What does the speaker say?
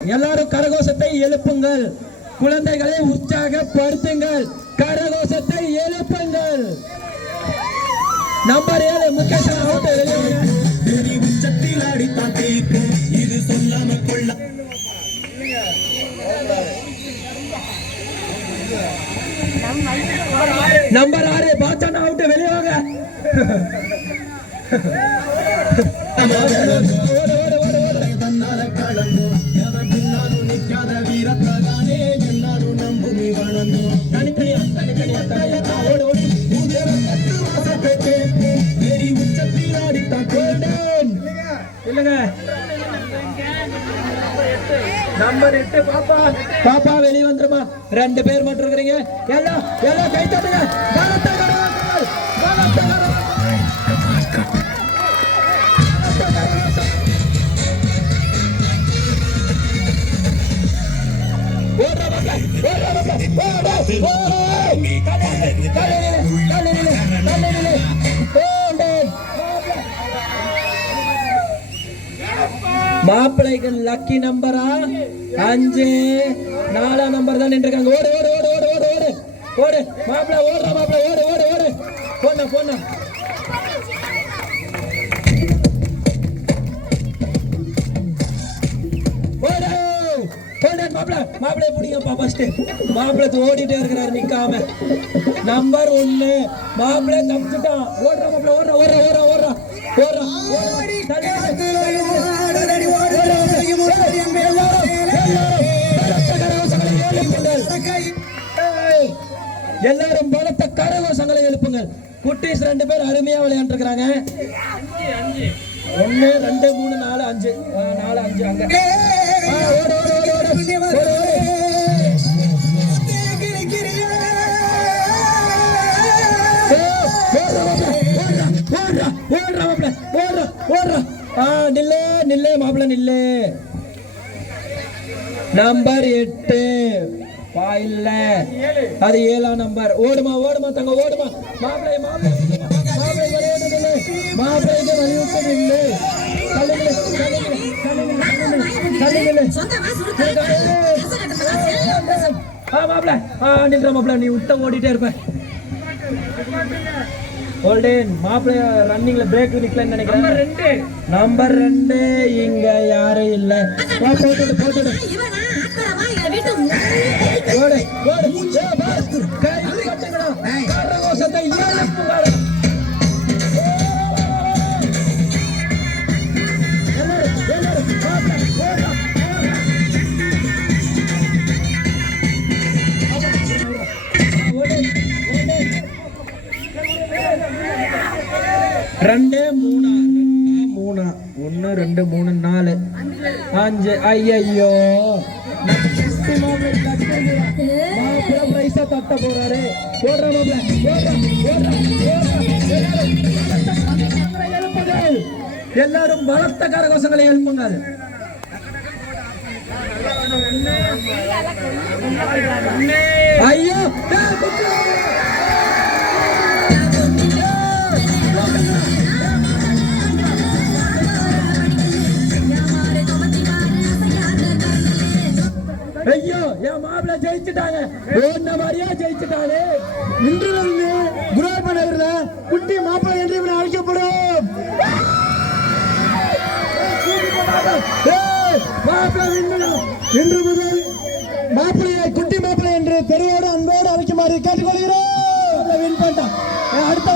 எல்லாரும் கரகோஷத்தை எழுப்புங்கள். குழந்தைகளை உற்சாகப்படுத்துங்கள் கரகோஷத்தை எழுப்புங்கள். நம்பர் ஏழு முகேஷ் உச்சத்தில் அடித்தான் தீர்க்கும் இது சொல்லாம கொள்ள நம்பர் ஆறு பாச்சன் அவுட் வெளியாக இல்லங்க நம்பர் எட்டு பாப்பா. பாப்பா வெளியே வந்துருமா. ரெண்டு பேர் மட்டும் இருக்கிறீங்க. எல்லாம் எல்லாம் கை தட்டுங்க. பலத்த கரகோஷங்கள், பலத்த கரகோஷங்கள். பலத்த கரகோஷம். ஓடுறா மக்களே, ஓடுறா மக்களே, ஓடு, ஓடு. தள்ளி நில்லு, தள்ளி நில்லு, தள்ளி நில்லு, தள்ளி நில்லு. ஓடு. மாப்பிள்ளைகள் லக்கி நம்பரா அஞ்சு. நாலாம் நம்பர் தான் நின்றுருக்காங்க. ஓடு ஓடு ஓடு ஓடு ஓடு ஓடு. ஓடு. மாப்பிள்ளை ஓடுற மாப்பிள்ள. ஓடு ஓடு ஓடு. போன போன ஓடு. மாப்பிள்ளை. மாப்பிள்ளை பிடிங்கப்பா ஃபர்ஸ்ட் மாப்பிள்ளை ஓடிட்டே இருக்கிறாரு நிக்காம. நம்பர் ஒன்னு மாப்பிள்ளை தப்பிச்சுட்டான் ஓடுற மாப்பிள்ள. ஓடுற ஓடுற ஓடுற. ஓடுற ஓடுற. எல்லாரும் பலத்த கரகோஷங்களை எழுப்புங்கள். குட்டீஸ் ரெண்டு பேர் அருமையா விளையாண்டுருக்காங்க ஒன்னு ரெண்டு மூணு நாலு அஞ்சு. நாலு அஞ்சு அங்க. ஆ, ஓடு, ஓடு, ஆ, நில்லு நில்லு மாப்பிள்ள நில்லு. நம்பர் எட்டு. பா இல்ல. அது ஏழாம் நம்பர் ஓடுமா ஓடுமா தங்க ஓடுமா. மாப்பிள்ளை மாப்பிள்ளை மாப்பிள்ளை விளையாடு நில்லு மாப்பிள்ளைக்கு வலியுறுத்த நில்லு நில்லு. ஆ நில்ற மாப்பிள்ள நீ விட்ட ஓடிட்டே இருப்ப. ஹோல்டேன் மாப்பிள்ள ரன்னிங்ல பிரேக் நிக்கலன்னு நினைக்கிறேன். நம்பர் ரெண்டு. நம்பர் ரெண்டு இங்க யாரும் இல்ல. வா, போட்டுடு போட்டுடு ரெண்டு மூணா. மூணா. ஒன்று ரெண்டு மூணு நாலு. அஞ்சு. ஐயையோ. பிரைஸா போறாரு. ஓடுற ஓடுற ஓடுற ஓடுற. எல்லாரும் பலத்த கரகோஷங்களை எழுப்புங்க. ஐயோ ஐயோ என் மாப்பிள்ள ஜெயிச்சுட்டாங்க. ஓடின மாதிரியா ஜெயிச்சுட்டாரு? இன்றிலிருந்து குரோப நகர்ல குட்டி மாப்பிள்ளை என்று இவன் அழைக்கப்படும் இன்று முதல் மாப்பிள்ளையை குட்டி மாப்பிள்ளை என்று தெருவோடு அன்போடு அழைக்குமாறு கேட்டுக்கொள்கிறோம். அடுத்த